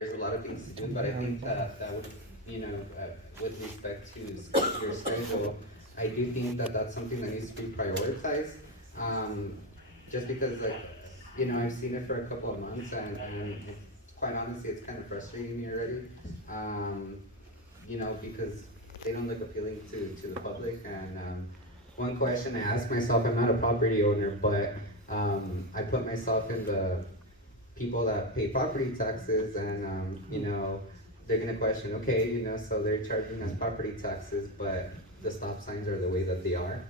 there's a lot of things to do, but I think that would, with respect to your schedule, I do think that that's something that needs to be prioritized. Just because, like, I've seen it for a couple of months, and quite honestly, it's kind of frustrating me already. Because they don't look appealing to the public. And one question I ask myself, I'm not a property owner, but I put myself in the people that pay property taxes, and they're gonna question, okay, so they're charging us property taxes, but the stop signs are the way that they are.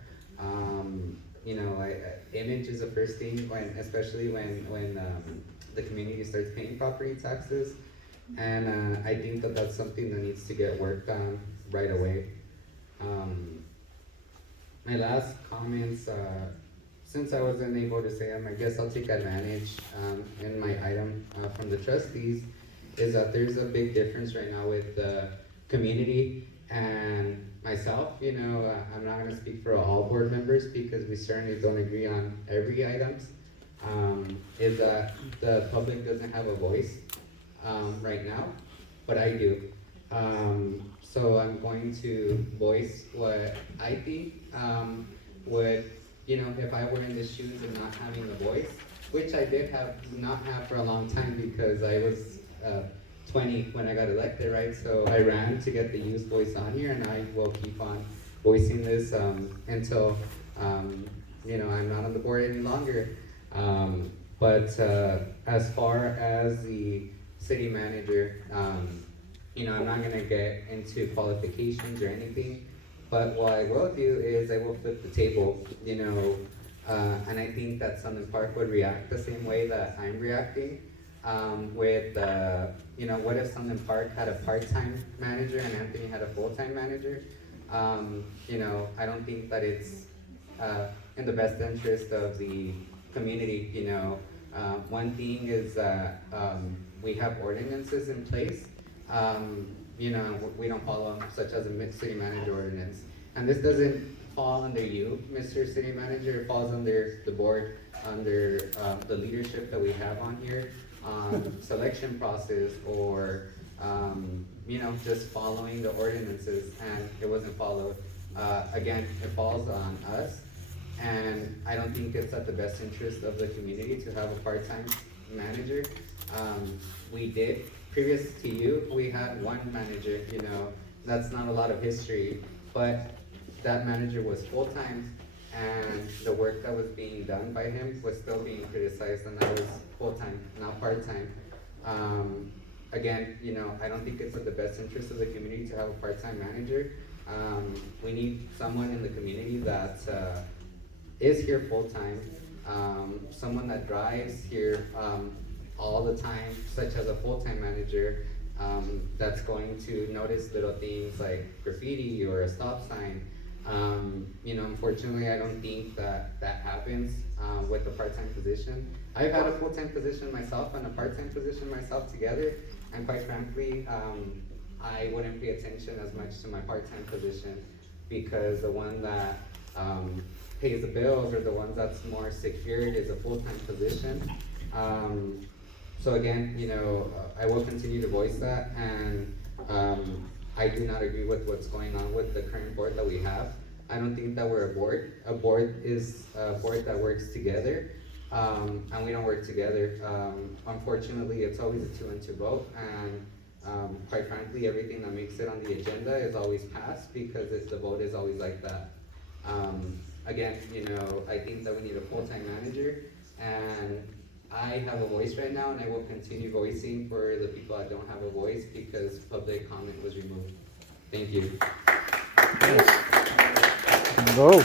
Image is the first thing, especially when the community starts paying property taxes, and I think that that's something that needs to get worked on right away. My last comments, since I wasn't able to say them, I guess I'll take advantage in my item from the trustees, is that there's a big difference right now with the community and myself. I'm not going to speak for all board members because we certainly don't agree on every item. Is that the public doesn't have a voice right now, but I do. So I'm going to voice what I think would, if I were in the shoes and not having a voice, which I did not have for a long time because I was 20 when I got elected, right? So I ran to get the youth voice on here, and I will keep on voicing this until, I'm not on the board any longer. But as far as the city manager, I'm not gonna get into qualifications or anything, but what I will do is I will flip the table, and I think that Sunland Park would react the same way that I'm reacting. What if Sunland Park had a part-time manager and Anthony had a full-time manager? I don't think that it's in the best interest of the community. One thing is that we have ordinances in place. We don't follow them, such as a city manager ordinance. And this doesn't fall under you, Mr. City Manager. It falls under the board, under the leadership that we have on here, selection process, or just following the ordinances, and it wasn't followed. Again, it falls on us, and I don't think it's at the best interest of the community to have a part-time manager. We did, previous to you, we had one manager, that's not a lot of history, but that manager was full-time, and the work that was being done by him was still being criticized, and that was full-time, not part-time. Again, I don't think it's in the best interest of the community to have a part-time manager. We need someone in the community that is here full-time, someone that drives here all the time, such as a full-time manager, that's going to notice little things like graffiti or a stop sign. Unfortunately, I don't think that happens with a part-time position. I've had a full-time position myself and a part-time position myself together, and quite frankly, I wouldn't pay attention as much to my part-time position, because the one that pays the bills, or the ones that's more secured, is a full-time position. So again, I will continue to voice that, and I do not agree with what's going on with the current board that we have. I don't think that we're a board. A board is a board that works together, and we don't work together. Unfortunately, it's always a 2-2 vote, and quite frankly, everything that makes it on the agenda is always passed because the vote is always like that. Again, I think that we need a full-time manager, and I have a voice right now, and I will continue voicing for the people that don't have a voice because public comment was removed. Thank you. Yes. Go.